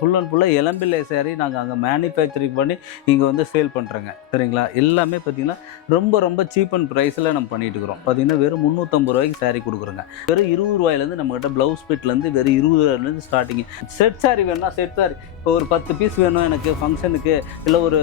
Full and ஃபுல்லாக இளம்பிள்ளை சேரீ நாங்கள் அங்கே மேனுஃபேக்சரிங் பண்ணி இங்கே வந்து சேல் பண்ணுறோங்க. சரிங்களா? எல்லாமே பார்த்தீங்கன்னா ரொம்ப ரொம்ப சீப் அண்ட் ப்ரைஸில் நம்ம பண்ணிட்டு இருக்கிறோம். பார்த்தீங்கன்னா வெறும் 350 ரூபாய்க்கு சேரீ கொடுக்குறோங்க. வெறும் 20 ரூபாயிலேருந்து நம்மகிட்ட ப்ளவுஸ் பிட்லேருந்து வெறும் 20 ரூபாயிலேருந்து ஸ்டார்டிங். செட் சாரீ வேணும்னா செட் சாரீ இப்போ ஒரு 10 பீஸ் வேணும் எனக்கு ஃபங்க்ஷனுக்கு, இல்லை ஒரு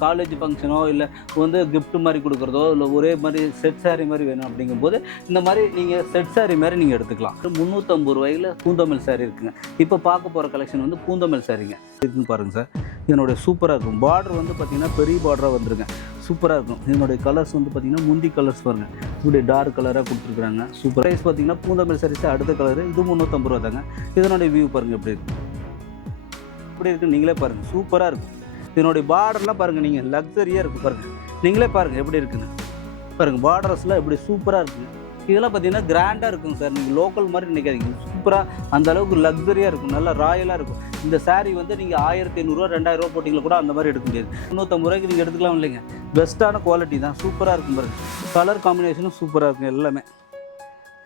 காலேஜ் ஃபங்க்ஷனோ, இல்லை வந்து கிஃப்ட் மாதிரி கொடுக்குறதோ, இல்லை ஒரே மாதிரி செட் சாரீ மாதிரி வேணும் அப்படிங்கும்போது இந்த மாதிரி நீங்கள் செட் சாரீ மாதிரி நீங்கள் எடுத்துக்கலாம். 350 ரூபாயில் பூந்தமிழ் சாரீ இருக்குங்க. இப்போ பார்க்க போகிற கலெக்ஷன் வந்து பூந்தமிழ் சாரீங்க இருக்குன்னு பாருங்கள் சார். இதனுடைய சூப்பராக இருக்கும். பார்டர் வந்து பார்த்திங்கன்னா பெரிய பார்டராக வந்துருங்க. சூப்பராக இருக்கும். இதனுடைய கலர்ஸ் வந்து பார்த்திங்கன்னா முந்தி கலர்ஸ் பாருங்கள், இப்படி டார்க் கலராக கொடுத்துருக்குறாங்க. சூப்பர். ப்ரைஸ் பார்த்திங்கன்னா பூந்தமிழ் சாரீஸ் அடுத்த கலரு இது 350 ரூபா தாங்க. இதனுடைய வியூ பாருங்கள் எப்படி இருக்குது, எப்படி இருக்குது நீங்களே பாருங்கள். சூப்பராக இருக்கும். இதனுடைய பார்டர்லாம் பாருங்கள், நீங்கள் லக்ஸரியாக இருக்குது பாருங்கள். நீங்களே பாருங்கள் எப்படி இருக்குன்னு பாருங்கள். பார்டர்ஸ்லாம் எப்படி சூப்பராக இருக்குங்க. இதெல்லாம் பார்த்தீங்கன்னா கிராண்டாக இருக்குங்க சார். நீங்கள் லோக்கல் மாதிரி நினைக்காதீங்க. சூப்பராக அந்த அளவுக்கு லக்ஸரியாக இருக்கும், நல்லா ராயலாக இருக்கும். இந்த சாரீ வந்து நீங்கள் 1500 2000 போட்டிங்களா கூட அந்த மாதிரி எடுக்க முடியாது. 350 ரூபாய்க்கு நீங்கள் எடுத்துக்கலாம் இல்லைங்க. பெஸ்ட்டான குவாலிட்டி தான். சூப்பராக இருக்கும் பாருங்கள். கலர் காம்பினேஷனும் சூப்பராக இருக்கும் எல்லாமே.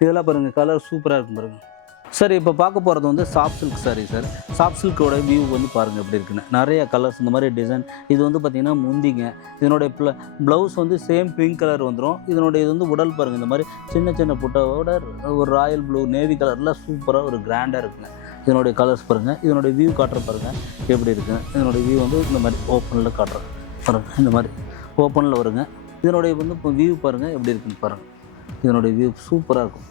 இதெல்லாம் பாருங்கள், கலர் சூப்பராக இருக்கும் பாருங்கள் சார். இப்போ பார்க்க போகிறது வந்து soft silk sari sir. Soft சில்கோட வியூ வந்து பாருங்கள் எப்படி இருக்குன்னு. நிறைய கலர்ஸ் இந்த மாதிரி டிசைன். இது வந்து பார்த்திங்கன்னா முந்திங்க. இதனுடைய ப்ளவுஸ் வந்து சேம் பிங்க் கலர் வந்துடும். இதனுடைய இது வந்து உடல் பாருங்கள், இந்த மாதிரி சின்ன சின்ன புட்டாவோட ஒரு ராயல் ப்ளூ நேவி கலரில் சூப்பராக ஒரு கிராண்டாக இருக்குங்க. இதனுடைய கலர்ஸ் பாருங்கள். இதனுடைய வியூ காட்டுற பாருங்கள் எப்படி இருக்குங்க. இதனுடைய வியூ வந்து இந்த மாதிரி ஓப்பனில் காட்டுறேன் பாருங்கள். இந்த மாதிரி ஓப்பனில் வருங்க. இதனுடைய வந்து இப்போ வியூ பாருங்கள் எப்படி இருக்குன்னு பாருங்கள். இதனுடைய வியூ சூப்பராக இருக்கும்.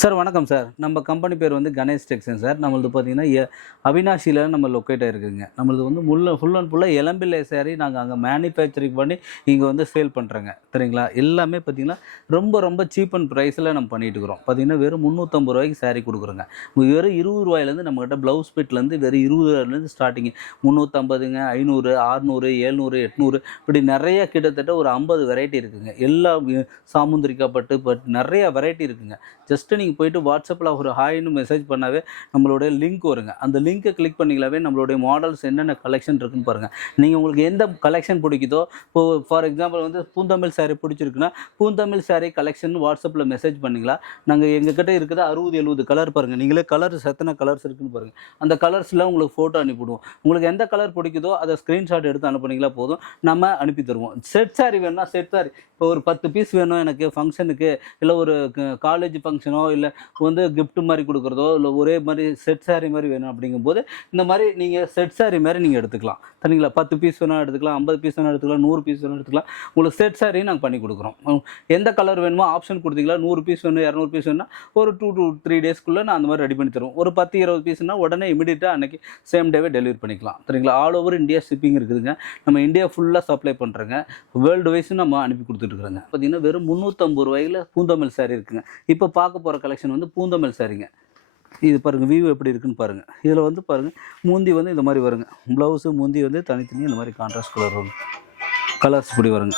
சார் வணக்கம் சார். நம்ம கம்பெனி பேர் வந்து கணேஷ் டெக்ஸ்டைல்ஸ் சார். நம்மளது பார்த்தீங்கன்னா அவினாஷியில் நம்ம லொக்கேட் ஆகிருக்குங்க. நம்மளது வந்து ஃபுல் அண்ட் ஃபுல்லாக இளம்பிள்ளை சேரீ நாங்கள் அங்கே மேனுஃபேக்சரிங் பண்ணி இங்கே வந்து சேல் பண்ணுறோங்க. சரிங்களா? எல்லாமே பார்த்திங்கன்னா ரொம்ப ரொம்ப சீப் அண்ட் ப்ரைஸில் நம்ம பண்ணிகிட்டு இருக்கிறோம். பார்த்திங்கன்னா வெறும் 350 ரூபாய்க்கு சாரீ கொடுக்குறோங்க. வெறும் 20 ரூபாயிலேருந்து நம்மகிட்ட ப்ளவுஸ் பிட்லேருந்து வெறும் 20 ரூபாயிலேருந்து ஸ்டார்டிங். 350ங்க, 500, 600, 700, 800 இப்படி நிறைய கிட்டத்தட்ட ஒரு 50 வெரைட்டி இருக்குதுங்க. எல்லா சாமுந்திரிக்கா பட்டு நிறைய வெரைட்டி இருக்குதுங்க. ஜஸ்ட்டு நீங்கள் போய்ட்டு வாட்ஸ்அப்பில் ஒரு ஹாய்னு மெசேஜ் பண்ணாவே நம்மளுடைய லிங்க் வருங்க. அந்த லிங்க்கை கிளிக் பண்ணிங்களாவே நம்மளுடைய மாடல்ஸ் என்னென்ன கலெக்ஷன் இருக்குன்னு பாருங்கள். நீங்கள் உங்களுக்கு எந்த கலெக்ஷன் பிடிக்குதோ, இப்போது ஃபார் எக்ஸாம்பிள் வந்து பூந்தமிழ் சாரீ பிடிச்சிருக்குன்னா பூந்தமிழ் சாரீ கலெக்ஷன் வாட்ஸ்அப்பில் மெசேஜ் பண்ணிங்களா. நாங்கள் எங்ககிட்ட இருக்குது 60-70 கலர் பாருங்கள். நீங்களே கலர்ஸ் எத்தனை கலர்ஸ் இருக்குன்னு பாருங்கள். அந்த கலர்ஸ்லாம் உங்களுக்கு ஃபோட்டோ அனுப்பிவிடுவோம். உங்களுக்கு எந்த கலர் பிடிக்குதோ அதை ஸ்க்ரீன்ஷாட் எடுத்து அனுப்புனீங்களா போதும், நம்ம அனுப்பி தருவோம். செட் சாரீ வேணும்னா செட் சாரீ இப்போ ஒரு 10 பீஸ் வேணும் எனக்கு ஃபங்க்ஷனுக்கு, இல்லை ஒரு காலேஜ் ஃபங்க்ஷனோ, இல்லை வந்து கிஃப்ட் மாதிரி கொடுக்குறதோ, இல்லை ஒரே மாதிரி செட் சாரீ மாதிரி வேணும் அப்படிங்கும்போது இந்த மாதிரி நீங்கள் செட் சாரீ மாதிரி நீங்கள் எடுத்துக்கலாம். சரிங்களா? 10 பீஸ் வேணால் எடுத்துக்கலாம், 50 பீஸ் வேணால் எடுத்துக்கலாம், 100 பீஸ் வேணால் எடுத்துக்கலாம். உங்களுக்கு செட் சாரீ நாங்கள் பண்ணி கொடுக்குறோம். எந்த கலர் வேணுமோ ஆப்ஷன் கொடுத்தீங்களா. 100 பீஸ் வேணும், 200 பீஸ் வேணும்னா ஒரு 2 to 3 டேஸ்க்குள்ளே நான் அந்த மாதிரி ரெடி பண்ணி தருவோம். ஒரு 10-20 பீஸ்னால் உடனே இமீடியட்டாக அன்றைக்கி சேம் டேவே டெலிவரி பண்ணிக்கலாம். சரிங்களா? ஆல் ஓவர் இந்தியா ஷிப்பிங் இருக்குதுங்க. நம்ம இந்தியா ஃபுல்லாக சப்ளை பண்ணுறோங்க. வேர்ல்டு வைஸும் நம்ம அனுப்பி கொடுத்துட்ருக்குறோங்க. பார்த்தீங்கன்னா வெறும் 350 ரூபாயில் பூந்தமிழ் சாரீ இருக்குங்க. இப்போ பார்க்க போகிற கலெக்ஷன் வந்து பூந்தமிழ் சாரீங்க. இது பாருங்கள், வியூ எப்படி இருக்குன்னு பாருங்கள். இதில் வந்து பாருங்கள், மூந்தி வந்து இந்த மாதிரி வருங்க. ப்ளவுஸு மூந்தி வந்து தனித்தனி இந்த மாதிரி கான்ட்ராஸ்ட் கலர் வரும். கலர்ஸ் இப்படி வருங்க.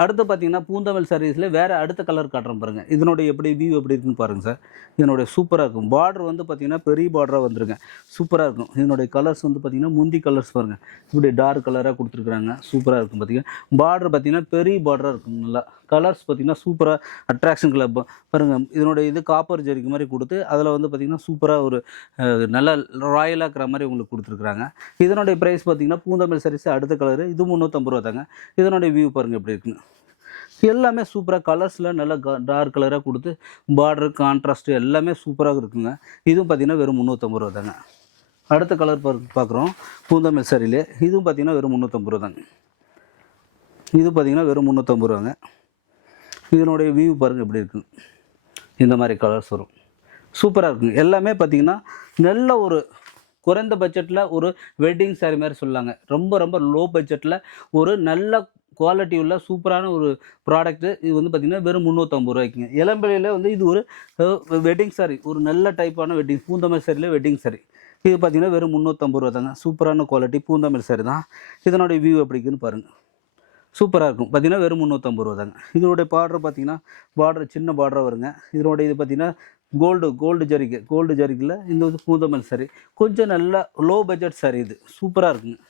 அடுத்து பார்த்தீங்கன்னா பூந்தமிழ் சாரீஸில் வேறு அடுத்த கலர் காட்டுறோம் பாருங்கள். இதனுடைய எப்படி வியூ எப்படி இருக்குன்னு பாருங்கள் சார். இதனுடைய சூப்பராக இருக்கும். பார்டர் வந்து பார்த்திங்கன்னா பெரிய பார்டராக வந்துருங்க. சூப்பராக இருக்கும். இதனுடைய கலர்ஸ் வந்து பார்த்திங்கன்னா முந்தி கலர்ஸ் பாருங்கள், இப்படி டார்க் கலராக கொடுத்துருக்குறாங்க. சூப்பராக இருக்கும். பார்த்திங்கன்னா பார்டர் பார்த்திங்கன்னா பெரிய பார்டராக இருக்கும். நல்லா கலர்ஸ் பார்த்திங்கன்னா சூப்பராக அட்ராக்ஷன் கலர் பாருங்கள். இதனுடைய இது காப்பர் ஜெரிக்கு மாதிரி கொடுத்து அதில் வந்து பார்த்திங்கன்னா சூப்பராக ஒரு நல்ல ராயலாக இருக்கிற மாதிரி உங்களுக்கு கொடுத்துருக்குறாங்க. இதனுடைய ப்ரைஸ் பார்த்திங்கன்னா பூந்தமிழ் சாரீஸ் அடுத்த கலரு இது 350 ரூபா தாங்க. இதனுடைய வியூ பாருங்கள் எப்படி இருக்குன்னு. எல்லாமே சூப்பராக கலர்ஸில் நல்லா டார்க் கலராக கொடுத்து பார்டர் கான்ட்ராஸ்ட்டு எல்லாமே சூப்பராக இருக்குங்க. இதுவும் பார்த்திங்கன்னா வெறும் 350 ரூபா தாங்க. அடுத்த கலர் பார்க்குறோம் பூந்தமிழ் சாரியிலே. இதுவும் பார்த்திங்கன்னா வெறும் 350 ரூபா தாங்க. இது பார்த்திங்கன்னா வெறும் 350 ரூபாங்க. இதனுடைய வியூ பாருங்கள் எப்படி இருக்குங்க. இந்த மாதிரி கலர்ஸ் வரும். சூப்பராக இருக்குங்க. எல்லாமே பார்த்திங்கன்னா நல்ல ஒரு குறைந்த பட்ஜெட்டில் ஒரு வெட்டிங் சாரீ மாதிரி சொல்லாங்க. ரொம்ப ரொம்ப லோ பட்ஜெட்டில் ஒரு நல்ல குவாலிட்டி உள்ள சூப்பரான ஒரு ப்ராடக்ட்டு. இது வந்து பார்த்திங்கன்னா வெறும் 350 ரூபாய்க்குங்க. இளம்பிள்ளையில் வந்து இது ஒரு வெட்டிங் சாரீ, ஒரு நல்ல டைப்பான வெட்டிங் பூந்தமிழ் சாரியில் வெட்டிங் சாரீ. இது பார்த்திங்கன்னா வெறும் 350 ரூபா தாங்க. சூப்பரான குவாலிட்டி பூந்தமிழ் சாரீ தான். இதனுடைய வியூ எப்படிக்குன்னு பாருங்கள். சூப்பராக இருக்கும். பார்த்திங்கன்னா வெறும் 350 ரூபா தாங்க. இதனுடைய பார்டர் பார்த்திங்கன்னா பார்டர் சின்ன பார்டராக வருங்க. இதனுடைய இது பார்த்திங்கன்னா கோல்டு ஜரிக்கில் இந்த வந்து பூந்தமிழ் சாரீ. கொஞ்சம் நல்ல லோ பட்ஜெட் சாரீ. இது சூப்பராக இருக்குங்க.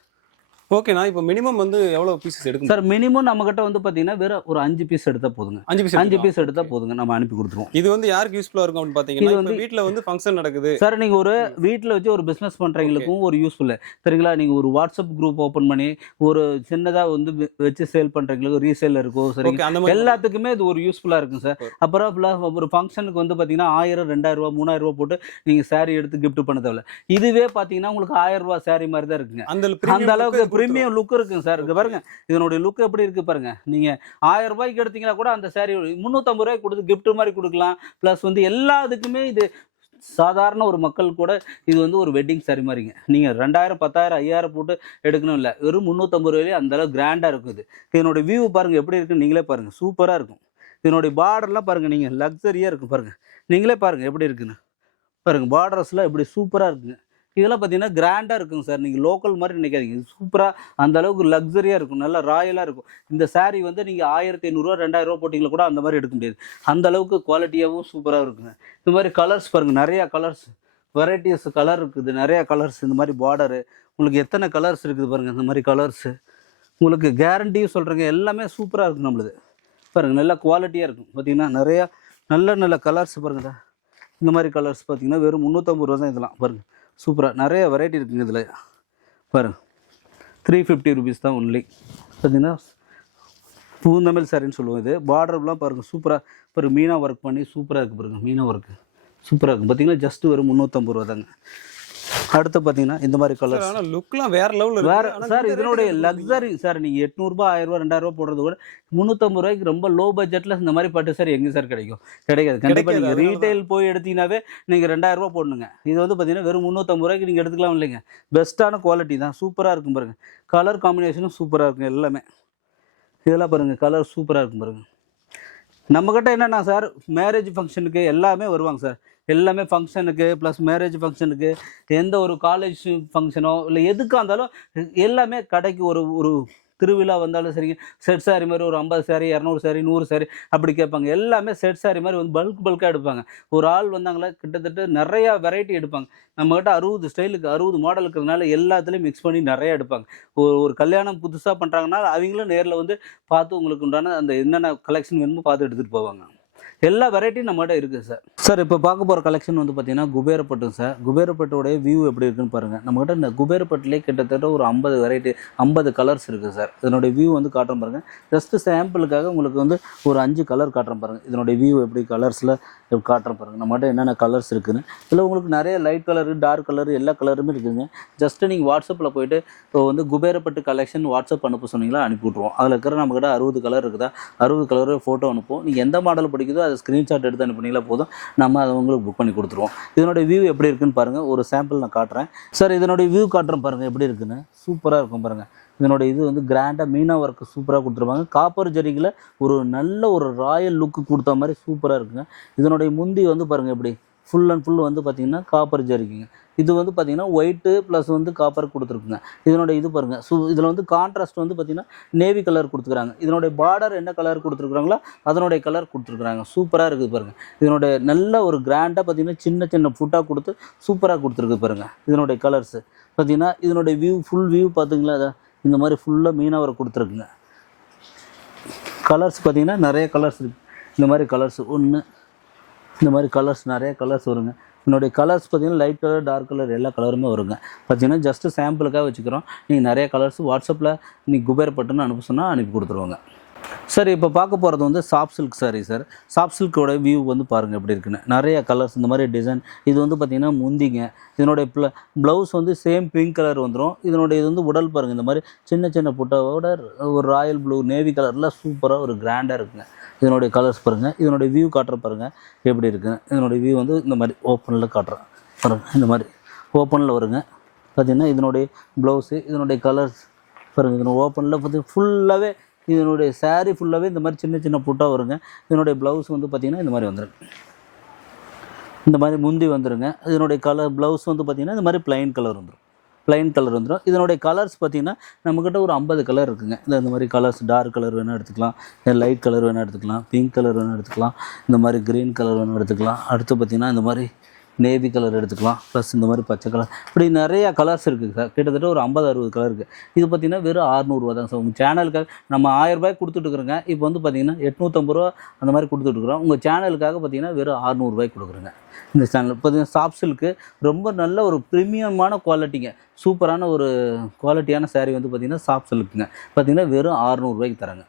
ஓகேண்ணா. இப்போ மினிமம் வந்து எவ்வளோ பீசஸ் எடுக்கும் சார் மினிமம் நம்மகிட்ட வந்து பார்த்தீங்கன்னா வெறும் ஒரு 5 பீஸ் எடுத்தா போதுங்க. 5 பீஸ் 5 பீஸ் எடுத்தா போதுங்க. நம்ம அனுப்பி குடுத்துருவோம். இது வந்து யாருக்கு யூஸ்ஃபுல்லா இருக்கும் அப்படின்னு பார்த்தீங்கன்னா, இது இப்போ வந்து வீட்ல வந்து ஃபங்ஷன் நடக்குது. சார் நீங்க ஒரு ம். வீட்ல வச்சு ஒரு பிசினஸ் ஓகே. பண்றவங்களுக்கும் ஒரு யூஸ்ஃபுல்லு. சரிங்களா? நீங்க ஒரு வாட்ஸ்அப் குரூப் ஓப்பன் பண்ணி, ஒரு சின்னதா வந்து வச்சு சேல் பண்றவங்களுக்கு ரீசேலருக்கோ சரிங்க. ஓகே. அந்த மாரி எல்லாத்துக்குமே இது ஒரு யூஸ்ஃபுல்லா இருக்கும் சார். சூப்பர். அப்புறம் ஒரு ஃபங்ஷனுக்கு வந்து பார்த்தீங்கன்னா, 1000, ரூ. 2000, ரூ. 3000 போட்டு நீங்க சாரி எடுத்து கிஃப்ட் பண்ண தேவையில்ல. இதுவே பார்த்தீங்கன்னா, உங்களுக்கு ரூ. 1000 சாரி மாரி தான் இருக்குங்க. அந்த அந்த பிரீமியம் லுக் அளவுக்கு இது குடுத்துரும். பிரீமியம் லுக் இருக்குங்க சார். இங்க ஓகே. பாருங்க. இதனுடைய லுக் எப்படி இருக்கு பாருங்க. நீங்க ரூ. 1000 எடுத்தீங்கன்னா கூட அந்த சாரி ரூ. 350 குடுத்து கிஃப்ட் மாரி குடுக்கலாம். பிளஸ் வந்து எல்லா இதுக்குமே இது சாதாரண ஒரு மக்கள் கூட இது வந்து ஒரு வெட்டிங் சாரி மாரிங்க. நீங்க 2000, 10,000, 5000 போட்டு எடுக்கணும் இல்ல. வெறும் ரூ. 350 அந்த அளவுக்கு கிராண்டா இருக்கும் இது. இதனுடைய வியூ பாருங்க எப்படி இருக்குன்னு நீங்களே பாருங்க. சூப்பரா இருக்கும். இதனுடைய பார்டர்லாம் பாருங்க நீங்க லக்ஸரியா இருக்கும் பாருங்க. நீங்களே பாருங்க எப்படி இருக்குன்னு. பாருங்க பார்டர்ஸ்லாம் எப்படி சூப்பரா இருக்குங்க. இதெல்லாம் பார்த்தீங்கன்னா கிராண்டா இருக்குங்க சார். நீங்க லோக்கல் மாரி நினைக்காதீங்க. இது சூப்பரா அந்த அளவுக்கு லக்ஸரியா இருக்கும். நல்லா ராயலா இருக்கும். இந்த சாரி வந்து நீங்க ரூ. 1500, ரூ. 2000 போட்டீங்கன்னா கூட அந்த மாரி எடுக்க முடியாது. அந்த அளவுக்கு குவாலிட்டியாவும் சூப்பரா இருக்குங்க. இந்த மாரி கலர்ஸ் பாருங்க. நெறைய கலர்ஸ் வெரைட்டிஸ் கலர் இருக்குது. நெறைய கலர்ஸ் இந்த மாரி பார்டரு. உங்களுக்கு எத்தன கலர்ஸ் இருக்குது பாருங்க. இந்த மாரி கலர்ஸு. உங்களுக்கு கேரண்டியும் சொல்றேங்க. எல்லாமே சூப்பரா இருக்கும் நம்மளுது. பாருங்க நல்லா குவாலிட்டியா இருக்கும். பார்த்தீங்கன்னா நெறையா நல்ல நல்ல கலர்ஸ் பாருங்க. இந்த மாரி கலர்ஸ் பார்த்தீங்கன்னா வெறும் ரூ. 350 தான் இதெல்லாம் பாருங்க. சூப்பரா நெறைய வெரைட்டி இருக்குங்க இதில. பாருங்க. ரூ. 350 தான் ஒன்லி. பார்த்தீங்கன்னா பூந்தமிழ் சாரின்னு சொல்லுவோம் இது. பார்டர்லாம் பாருங்க சூப்பரா பாருங்க மீனா ஒர்க் பண்ணி சூப்பரா இருக்கு பாருங்க. மீனா ஒர்க்கு சூப்பரா இருக்கும். பார்த்தீங்கன்னா ஜஸ்ட் வெறும் ரூ. 350 தாங்க. அடுத்து பார்த்தீங்கன்னா இந்த மாரி சார் கலர்ஸ். ஆனா லுக்லாம் வேற லெவல்ல வேற இருக்கு. ஆனா சார் இந்த இதனுடைய ரேட்டுக்கு குடுக்குறீங்க. லக்ஸரி சார் நீங்க ரூ. 800, ரூ. 1000, ரூ. 2000 போடுறத விட ரூ. 350 ரொம்ப லோ பட்ஜெட்ல இந்த மாரி பட்டு சாரி எங்க சார் கிடைக்கும்? கிடைக்காது. கண்டிப்பா கிடைக்காது. நீங்க அதனால தான். ரீட்டெயில் போய் எடுத்தீங்கன்னாவே நீங்க ரூ. 2000 போடணுங்க. இது வந்து பார்த்தீங்கன்னா வெறும் ரூ. 350 நீங்க எடுத்துக்கலாம் இல்லைங்க. பெஸ்ட்டான குவாலிட்டி தான். சூப்பரா இருக்கும் பாருங்க. கலர் காம்பினேஷனும் சூப்பரா இருக்கும் எல்லாமே. இதெல்லாம் பாருங்க கலர் சூப்பரா இருக்கும் பாருங்க. நம்மகிட்ட என்னன்னா சார், மேரேஜ் ஃபங்ஷனுக்கு எல்லாமே வருவாங்க சார். எல்லாமே ஃபங்ஷனுக்கு ப்ளஸ் மேரேஜ் ஃபங்ஷனுக்கு, எந்த ஒரு காலேஜ் ஃபங்ஷனோ, இல்ல எதுக்கா இருந்தாலும் எல்லாமே கடைக்கு ஒரு ஒரு திருவிழா வந்தாலும் சரிங்க, செட் சாரி மாரி ஒரு 50 சாரி, 200 சாரி, 100 சாரி அப்படி கேட்பாங்க. எல்லாமே செட் சாரி மாரி வந்து பல்க்கா எடுப்பாங்க. ஒரு ஆள் வந்தாங்களா கிட்டத்தட்ட நெறையா வெரைட்டி எடுப்பாங்க. நம்மகிட்ட 60 ஸ்டைலுக்கு 60 மாடல் இருக்கிறதுனால எல்லாத்துலயும் மிக்ஸ் பண்ணி நெறையா எடுப்பாங்க. ஒரு ஒரு கல்யாணம் புதுசா பண்றாங்கன்னா, அவைங்களும் நேர்ல வந்து பார்த்து உங்களுக்கு உண்டான அந்த என்னென்ன கலெக்ஷன் வேணுமோ பார்த்து எடுத்துட்டு போவாங்க. எல்லா வெரைட்டியும் நம்மகிட்ட இருக்கு சார். சார் இப்போ பார்க்க போற கலெக்ஷன் வந்து பார்த்தீங்கன்னா, குபேரப்பட்டு சார். குபேரப்பட்டோடைய வியூ எப்படி இருக்குன்னு பாருங்க. நம்மகிட்ட இந்த குபேரப்பட்டுலயே கிட்டத்தட்ட ஒரு 50 வெரைட்டி 50 கலர்ஸ் இருக்கு சார். இதனுடைய வியூ வந்து காட்டுறேன் பாருங்க. ஜஸ்ட் சாம்பிளுக்காக உங்களுக்கு வந்து ஒரு 5 கலர் காட்டுறேன் பாருங்க. இதனுடைய வியூ எப்படி கலர்ஸ்ல காட்டுறேன் பாருங்க. நம்மகிட்ட என்னென்ன கலர்ஸ் இருக்குன்னு. இதில் உங்களுக்கு நிறைய லைட் கலரு, டார்க் கலரு எல்லா கலருமே இருக்குதுங்க. ஜஸ்ட் நீங்கள் வாட்ஸ்அப்பில் போயிட்டு இப்போ வந்து குபேரப்பட்டு கலெக்ஷன் வாட்ஸ்அப் அனுப்ப சொன்னீங்களா அனுப்பி விட்ருவோம். அதில் இருக்கிற நம்மகிட்ட 60 கலர் இருக்குதா, 60 கலரு ஃபோட்டோ அனுப்புவோம். நீங்கள் எந்த மாடல் பிடிக்குதோ அதை ஸ்க்ரீன்ஷாட் எடுத்து அனுப்புனீங்களா போதும், நம்ம அதை உங்களுக்கு புக் பண்ணி கொடுத்துருவோம். இதனுடைய வியூ எப்படி இருக்குன்னு பாருங்கள். ஒரு சாம்பிள் நான் காட்டுறேன் சார். இதனுடைய வியூ காட்டுறேன் பாருங்கள் எப்படி இருக்குன்னு. சூப்பராக இருக்கும் பாருங்கள். இதனுடைய இது வந்து கிராண்டாக மீனா ஒர்க் சூப்பராக கொடுத்துருப்பாங்க. காப்பர் ஜரிகில் ஒரு நல்ல ஒரு ராயல் லுக்கு கொடுத்த மாதிரி சூப்பராக இருக்குங்க. இதனுடைய முந்தி வந்து பாருங்கள் எப்படி ஃபுல் அண்ட் ஃபுல் வந்து பார்த்தீங்கன்னா காப்பர் ஜரிக்குங்க. இது வந்து பார்த்தீங்கன்னா ஒயிட்டு ப்ளஸ் வந்து காப்பர் கொடுத்துருக்குங்க. இதனுடைய இது பாருங்கள். இதில் வந்து கான்ட்ராஸ்ட் வந்து பார்த்தீங்கன்னா நேவி கலர் கொடுத்துருக்காங்க. இதனுடைய பார்டர் என்ன கலர் கொடுத்துருக்குறாங்களோ அதனுடைய கலர் கொடுத்துருக்குறாங்க. சூப்பராக இருக்குது பாருங்கள். இதனுடைய நல்ல ஒரு கிராண்டாக பார்த்தீங்கன்னா சின்ன சின்ன ஃபுட்டாக கொடுத்து சூப்பராக கொடுத்துருக்கு பாருங்கள். இதனுடைய கலர்ஸு பார்த்தீங்கன்னா இதனுடைய வியூ ஃபுல் வியூ பார்த்திங்களா, அதை இந்த மாதிரி ஃபுல்லாக மீனாக வர கொடுத்துருக்குங்க. கலர்ஸ் பார்த்தீங்கன்னா நிறைய கலர்ஸ் இருக்குது. இந்த மாதிரி கலர்ஸ் ஒன்று, இந்த மாதிரி கலர்ஸ் நிறைய கலர்ஸ் வருங்க. என்னுடைய கலர்ஸ் பார்த்தீங்கன்னா லைட் கலர், டார்க் கலர் எல்லா கலருமே வருங்க. பார்த்தீங்கன்னா ஜஸ்ட்டு சாம்பிளுக்காக வச்சுக்கிறோம். நீங்கள் நிறைய கலர்ஸ் வாட்ஸ்அப்பில் நீங்கள் குபேரப்பட்டுன்னு அனுப்ப சொன்னால் அனுப்பி கொடுத்துருவாங்க. சார் இப்போ பார்க்க போகிறது வந்து soft silk sari sir. Soft சில்கோட வியூ வந்து பாருங்கள் எப்படி இருக்குன்னு. நிறைய கலர்ஸ் இந்த மாதிரி டிசைன். இது வந்து பார்த்திங்கன்னா முந்திங்க. இதனுடைய ப்ளவுஸ் வந்து சேம் பிங்க் கலர் வந்துடும். இதனுடைய இது வந்து உடல் பாருங்கள். இந்த மாதிரி சின்ன சின்ன புட்டாவோட ஒரு ராயல் ப்ளூ நேவி கலரில் சூப்பராக ஒரு கிராண்டாக இருக்குங்க. இதனுடைய கலர்ஸ் பாருங்கள். இதனுடைய வியூ காட்டுற பாருங்கள் எப்படி இருக்குங்க. இதனுடைய வியூ வந்து இந்த மாதிரி ஓப்பனில் காட்டுறேன் பாருங்கள். இந்த மாதிரி ஓப்பனில் வருங்க. பார்த்திங்கன்னா இதனுடைய ப்ளவுஸு, இதனுடைய கலர்ஸ் பாருங்கள். இதனுடைய ஓப்பனில் பார்த்திங்கன்னா ஃபுல்லாகவே இதனுடைய சாரீ ஃபுல்லாகவே இந்த மாதிரி சின்ன சின்ன புட்டாக வருங்க. இதனுடைய ப்ளவுஸ் வந்து பார்த்திங்கன்னா இந்த மாதிரி வந்துடும். இந்த மாதிரி முந்தி வந்துடுங்க. இதனுடைய கலர் ப்ளவுஸ் வந்து பார்த்திங்கன்னா இந்த மாதிரி ப்ளைன் கலர் வந்துடும். ப்ளைன் கலர் வந்துடும். இதனுடைய கலர்ஸ் பார்த்திங்கன்னா நம்மக்கிட்ட ஒரு 50 கலர் இருக்குதுங்க. இந்த மாதிரி கலர்ஸ் டார்க் கலர் வேணால் எடுத்துக்கலாம், லைட் கலர் வேணால் எடுத்துக்கலாம், பிங்க் கலர் வேணால் எடுத்துக்கலாம், இந்த மாதிரி க்ரீன் கலர் வேணால் எடுத்துக்கலாம். அடுத்து பார்த்திங்கன்னா இந்த மாதிரி நேவி கலர் எடுத்துக்கலாம், ப்ளஸ் இந்த மாதிரி பச்சை கலர், இப்படி நிறையா கலர்ஸ் இருக்குது சார். கிட்டத்தட்ட ஒரு 50-60 கலர் இருக்குது. இது பார்த்திங்கன்னா வெறும் 600 தான் சார். உங்கள் சேனலுக்காக நம்ம 1000 ரூபாய்க்கு கொடுத்துட்ருக்குறோங்க. இப்போ வந்து பார்த்திங்கன்னா 850 அந்த மாதிரி கொடுத்துட்ருக்குறோம். உங்கள் சேனலுக்காக பார்த்திங்கன்னா வெறும் 600 ரூபாய்க்கு கொடுக்குறோங்க. இந்த சேனல் பார்த்திங்கன்னா சாஃப்ட் சில்க்கு ரொம்ப நல்ல ஒரு ப்ரீமியமான குவாலிட்டிங்க. சூப்பரான ஒரு குவாலிட்டியான saree வந்து பார்த்திங்கன்னா சாஃப்ட் சில்க்குங்க. பார்த்திங்கன்னா வெறும் 600 ரூபாய்க்கு தராங்க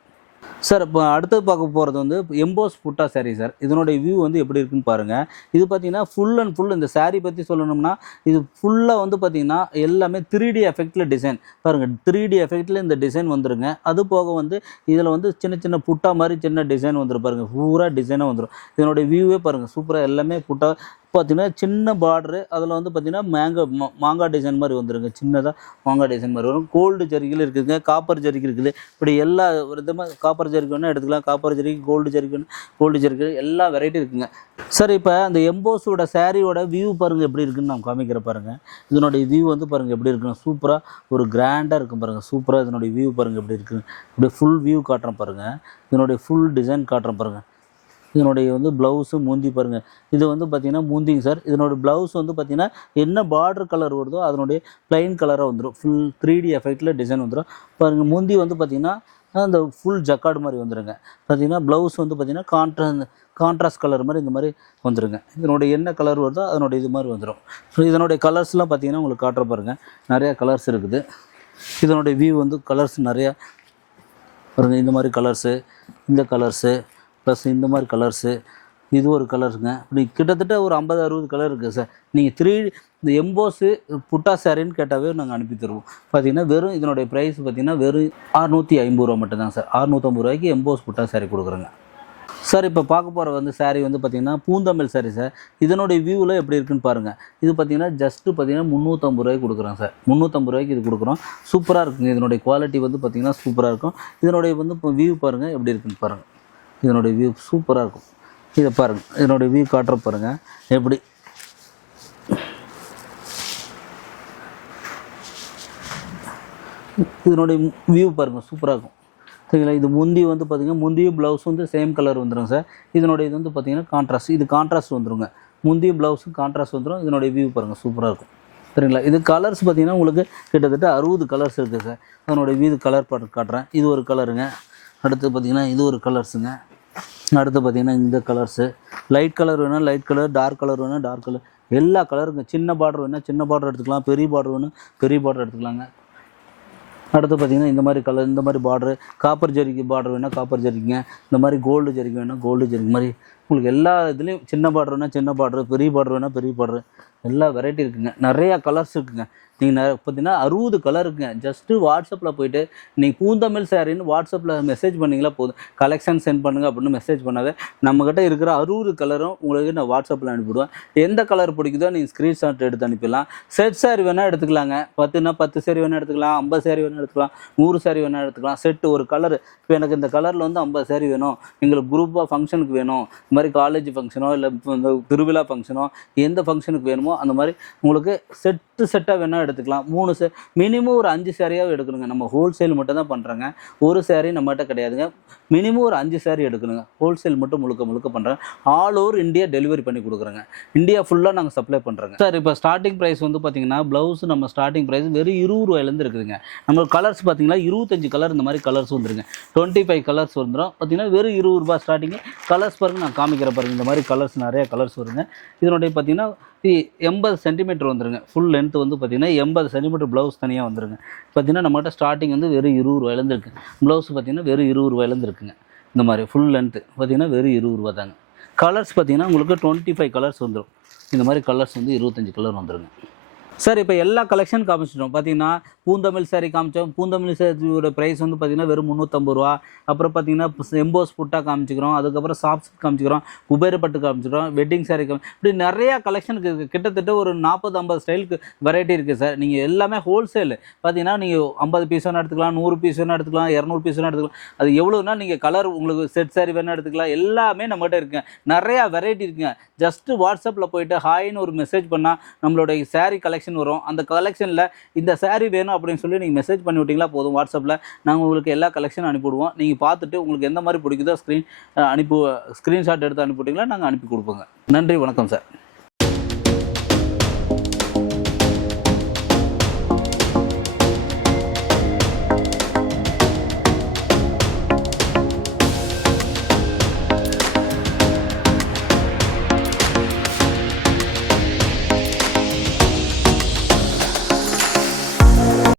சார். இப்போ அடுத்தது பார்க்க போகிறது வந்து எம்போஸ் புட்டா saree சார். இதனுடைய வியூ வந்து எப்படி இருக்குன்னு பாருங்கள். இது பார்த்தீங்கன்னா ஃபுல் அண்ட் ஃபுல் இந்த saree பற்றி சொல்லணும்னா இது ஃபுல்லாக வந்து பார்த்திங்கன்னா எல்லாமே 3D எஃபெக்டில் டிசைன் பாருங்கள். 3D எஃபெக்டில் இந்த டிசைன் வந்துருங்க. அது போக வந்து இதில் வந்து சின்ன சின்ன புட்டா மாதிரி சின்ன டிசைன் வந்துடும் பாருங்கள். பூரா டிசைனாக வந்துடும். இதனுடைய வியூவே பாருங்கள் சூப்பராக. எல்லாமே புட்டா பார்த்தீங்கன்னா சின்ன பார்டரு, அதில் வந்து பார்த்திங்கன்னா மாங்காய் டிசைன் மாதிரி வந்துருங்க. சின்னதாக மாங்காய் டிசைன் மாதிரி வரும். கோல்டு ஜரிகையில் இருக்குதுங்க, காப்பர் ஜரிகை இருக்குது. இப்படி எல்லா விதமாக காப்பர் ஜரிகை வேணால் எடுத்துக்கலாம். காப்பர் ஜரிகை, கோல்டு ஜரிகை, கோல்டு ஜரிகை எல்லா வெரைட்டி இருக்குங்க சார். இப்போ அந்த எம்போஸோட சாரியோட வியூ பாருங்கள் எப்படி இருக்குன்னு நான் காமிக்கிற பாருங்கள். இதனுடைய வியூ வந்து பாருங்கள் எப்படி இருக்குன்னு சூப்பராக ஒரு கிராண்டாக இருக்கும் பாருங்கள். சூப்பராக இதனுடைய வியூ பாருங்கள் எப்படி இருக்குன்னு. இப்படி ஃபுல் வியூ காட்டுறேன் பாருங்கள். இதனுடைய ஃபுல் டிசைன் காட்டுறேன் பாருங்கள். இதனுடைய வந்து ப்ளவுஸு மூந்தி பாருங்கள். இது வந்து பார்த்திங்கன்னா மூந்திங்க சார். இதனுடைய ப்ளவுஸ் வந்து பார்த்திங்கன்னா என்ன பார்டர் கலர் வருதோ அதனுடைய ப்ளைன் கலராக வந்துடும். ஃபுல் 3D எஃபெக்டில் டிசைன் வந்துடும் பாருங்கள். மூந்தி வந்து பார்த்திங்கன்னா அந்த ஃபுல் ஜக்கார்டு மாதிரி வந்துடுங்க. பார்த்திங்கன்னா ப்ளவுஸ் வந்து பார்த்திங்கன்னா கான்ட்ராஸ்ட் கலர் மாதிரி இந்த மாதிரி வந்துடுங்க. இதனுடைய என்ன கலர் வருதோ அதனுடைய இது மாதிரி வந்துடும். ஸோ இதனுடைய கலர்ஸ்லாம் பார்த்திங்கன்னா உங்களுக்கு காட்டுற பாருங்கள். நிறையா கலர்ஸ் இருக்குது. இதனுடைய வியூ வந்து கலர்ஸ் நிறையா பாருங்கள். இந்த மாதிரி கலர்ஸு, இந்த கலர்ஸு, ப்ளஸ் இந்த மாதிரி கலர்ஸு, இது ஒரு கலருங்க. இப்படி கிட்டத்தட்ட ஒரு 50-60 கலர் இருக்குது சார். நீங்கள் இந்த எம்போஸு புட்டா சாரின்னு கேட்டாவே நாங்கள் அனுப்பி தருவோம். பார்த்திங்கன்னா வெறும் இதனுடைய ப்ரைஸ் பார்த்திங்கன்னா வெறும் 650 ரூபா மட்டும்தான் சார். 650 ரூபாய்க்கு எம்போஸ் புட்டா சாரி கொடுக்குறோங்க சார். இப்போ பார்க்க போகிற வந்து சாரீ வந்து பார்த்திங்கன்னா பூந்தமிழ் சாரி சார். இதனுடைய வியூவில் எப்படி இருக்குன்னு பாருங்கள். இது பார்த்திங்கன்னா ஜஸ்ட்டு பார்த்திங்கன்னா 350 ரூபாய்க்கு கொடுக்குறோம் சார். 350 ரூபாய்க்கு இது கொடுக்குறோம். சூப்பராக இருக்குங்க. இதனுடைய குவாலிட்டி வந்து பார்த்திங்கன்னா சூப்பராக இருக்கும். இதனுடைய வந்து இப்போ வியூ பாருங்கள் எப்படி இருக்குன்னு பாருங்கள். இதனுடைய வியூ சூப்பராக இருக்கும். இதை பாருங்கள். இதனுடைய வியூ காட்டுற பாருங்கள் எப்படி. இதனுடைய வியூ பாருங்கள் சூப்பராக இருக்கும். சரிங்களா. இது முந்தி வந்து பார்த்திங்கன்னா முந்தியும் ப்ளவுஸ் வந்து சேம் கலர் வந்துடும் சார். இதனுடைய இது வந்து பார்த்திங்கன்னா கான்ட்ராஸ்ட், இது கான்ட்ராஸ்ட் வந்துடுங்க. முந்தியும் ப்ளவுஸும் கான்ட்ராஸ்ட் வந்துடும். இதனுடைய வியூ பாருங்கள் சூப்பராக இருக்கும். சரிங்களா. இது கலர்ஸ் பார்த்திங்கன்னா உங்களுக்கு கிட்டத்தட்ட 60 கலர்ஸ் இருக்குது சார். அதனுடைய வியூ கலர் பாட்டு காட்டுறேன். இது ஒரு கலருங்க. அடுத்து பார்த்திங்கன்னா இது ஒரு கலர்ஸுங்க. அடுத்து பார்த்திங்கன்னா இந்த கலர்ஸு லைட் கலர் வேணால் லைட் கலர், டார்க் கலர் வேணால் டார்க் கலர், எல்லா கலருங்க. சின்ன பார்டர் வேணால் சின்ன பார்டர் எடுத்துக்கலாம், பெரிய பார்டர் வேணால் பெரிய பார்டர் எடுத்துக்கலாங்க. அடுத்து பார்த்திங்கன்னா இந்த மாதிரி கலர், இந்த மாதிரி பார்டரு, காப்பர் ஜரிகை பார்டர் வேணால் காப்பர் ஜரிகைங்க, இந்த மாதிரி கோல்டு ஜரிகை வேணால் கோல்டு ஜரிகை மாதிரி உங்களுக்கு எல்லா இதுலேயும் சின்ன பார்டர் வேணால் சின்ன பார்டரு, பெரிய பார்டர் வேணால் பெரிய பார்டரு, எல்லா வெரைட்டி இருக்குதுங்க. நிறையா கலர்ஸ் இருக்குதுங்க. நீங்கள் பார்த்தீங்கன்னா 60 கலர் இருக்குங்க. ஜஸ்ட்டு வாட்ஸ்அப்பில் போய்ட்டு நீங்கள் பூந்தமிழ் சாரின்னு வாட்ஸ்அப்பில் மெசேஜ் பண்ணிங்களா போதும். கலெக்ஷன் சென்ட் பண்ணுங்கள் அப்படின்னு மெசேஜ் பண்ணாவே நம்மக்கிட்ட இருக்கிற 60 கலரும் உங்களுக்கு நான் வாட்ஸ்அப்பில் அனுப்பிவிடுவேன். எந்த கலர் பிடிக்குதோ நீங்கள் ஸ்க்ரீன்ஷாட் எடுத்து அனுப்பிடலாம். செட் சாரி வேணால் எடுத்துக்கலாங்க. 10 சாரி வேணால் எடுத்துக்கலாம், 50 சாரி வேணால் எடுத்துக்கலாம், 100 சாரி வேணால் எடுத்துக்கலாம். செட்டு ஒரு கலர். இப்போ எனக்கு இந்த கலரில் வந்து 50 சாரி வேணும், எங்களுக்கு குரூப்பாக ஃபங்க்ஷனுக்கு வேணும், இந்த மாதிரி காலேஜ் ஃபங்க்ஷனோ இல்லை இந்த திருவிழா ஃபங்க்ஷனோ எந்த ஃபங்க்ஷனுக்கு வேணுமோ அந்த மாதிரி உங்களுக்கு செட்டாக வேணால் எடுத்துக்கலாம். 3 மினிமம் ஒரு 5 சாரியாகவும் எடுக்கணுங்க. நம்ம ஹோல்சேல் மட்டும் தான் பண்ணுறேங்க. ஒரு சாரி நம்மகிட்ட கிடையாதுங்க. மினிமம் ஒரு 5 சாரி எடுக்கணுங்க. ஹோல்சேல் மட்டும் முழுக்க பண்ணுறேன். ஆல் ஓவர் இந்தியா டெலிவரி பண்ணி கொடுக்குறேங்க. இந்தியா ஃபுல்லாக நாங்கள் சப்ளை பண்ணுறோங்க சார். இப்போ ஸ்டார்டிங் ப்ரைஸ் வந்து பார்த்திங்கன்னா ப்ளவுஸ் நம்ம ஸ்டார்டிங் ப்ரைஸ் வெறும் 20 ரூபாயிலேருந்து இருக்குதுங்க. நம்ம கலர்ஸ் பார்த்திங்கன்னா 25 கலர் இந்த மாதிரி கலர்ஸ் வந்துருங்க. 25 கலர்ஸ் வந்துடும். பார்த்திங்கன்னா வெறும் 20 ரூபா ஸ்டார்டிங்கு. கலர்ஸ் பாருங்கள் நான் காமிக்கிற பாருங்கள். இந்த மாதிரி கலர்ஸ் நிறைய கலர்ஸ் வருங்க. இதனுடைய பார்த்திங்கன்னா 80 சென்டிமீட்டர் வந்துருங்க. ஃபுல் லென்த் வந்து பார்த்திங்கன்னா 80 சென்டிமீட்டர் ப்ளவுஸ் தனியாக வந்துருங்க. பார்த்திங்கன்னா நம்மகிட்ட ஸ்டார்டிங் வந்து வெறும் 20 ரூபாயிலேருந்து இருக்குது. ப்ளவுஸ் பார்த்திங்கன்னா வெறும் 20 ரூபாயிலேருந்து இருக்குங்க. இந்த மாதிரி ஃபுல் லென்த்து பார்த்திங்கன்னா வெறும் 20 ரூபா தாங்க. கலர்ஸ் பார்த்திங்கன்னா உங்களுக்கு 25 கலர்ஸ் வந்துடும். இந்த மாதிரி கலர்ஸ் வந்து 25 கலர் வந்துருங்க சார். இப்போ எல்லா கலெக்ஷன் காமிச்சிட்டோம். பார்த்திங்கன்னா பூந்தமிழ் சாரி காமிச்சோம். பூந்தமிழ் சாரியோட ப்ரைஸ் வந்து பார்த்திங்கன்னா வெறும் 350 ரூபா. அப்புறம் பார்த்திங்கன்னா எம்போஸ் புட்டா காமிச்சிக்கிறோம். அதுக்கப்புறம் சாஃப்ட் காமிச்சிக்கிறோம். குபேரப்பட்டு காமிச்சிக்கிறோம். வெட்டிங் சாரி இப்படி நிறையா கலெக்ஷனுக்கு இருக்குது. கிட்டத்தட்ட ஒரு 40-50 ஸ்டைலுக்கு வெரைட்டி இருக்குது சார். நீங்கள் எல்லாமே ஹோல்சேல். பார்த்திங்கன்னா நீங்கள் 50 பீஸ் வேணால் எடுத்துக்கலாம், 100 பீஸ் வேணால் எடுத்துக்கலாம், 200 பீஸ் வேணால் எடுத்துக்கலாம். அது எவ்வளோனா நீங்கள் கலர் உங்களுக்கு செட் சாரி வேணால் எடுத்துக்கலாம். எல்லாமே நம்மகிட்ட இருக்குங்க. நிறையா வெரைட்டி இருக்குங்க. ஜஸ்ட்டு வாட்ஸ்அப்பில் போய்ட்டு ஹாய்னு ஒரு மெசேஜ் பண்ணால் நம்மளுடைய சாரீ கலெக்ஷன் வரும். அந்த கலெக்ஷனில் இந்த சாரீ வேணும் அப்படின்னு சொல்லி நீங்கள் மெசேஜ் பண்ணி விட்டிங்களா போதும். வாட்ஸ்அப்பில் நாங்கள் உங்களுக்கு எல்லா கலெக்ஷனும் அனுப்பிவிடுவோம். நீங்கள் பார்த்துட்டு உங்களுக்கு எந்த மாதிரி பிடிக்குதோ ஸ்க்ரீன்ஷாட் எடுத்து அனுப்பிவிட்டிங்களா நாங்கள் அனுப்பி கொடுப்போங்க. நன்றி, வணக்கம் சார்.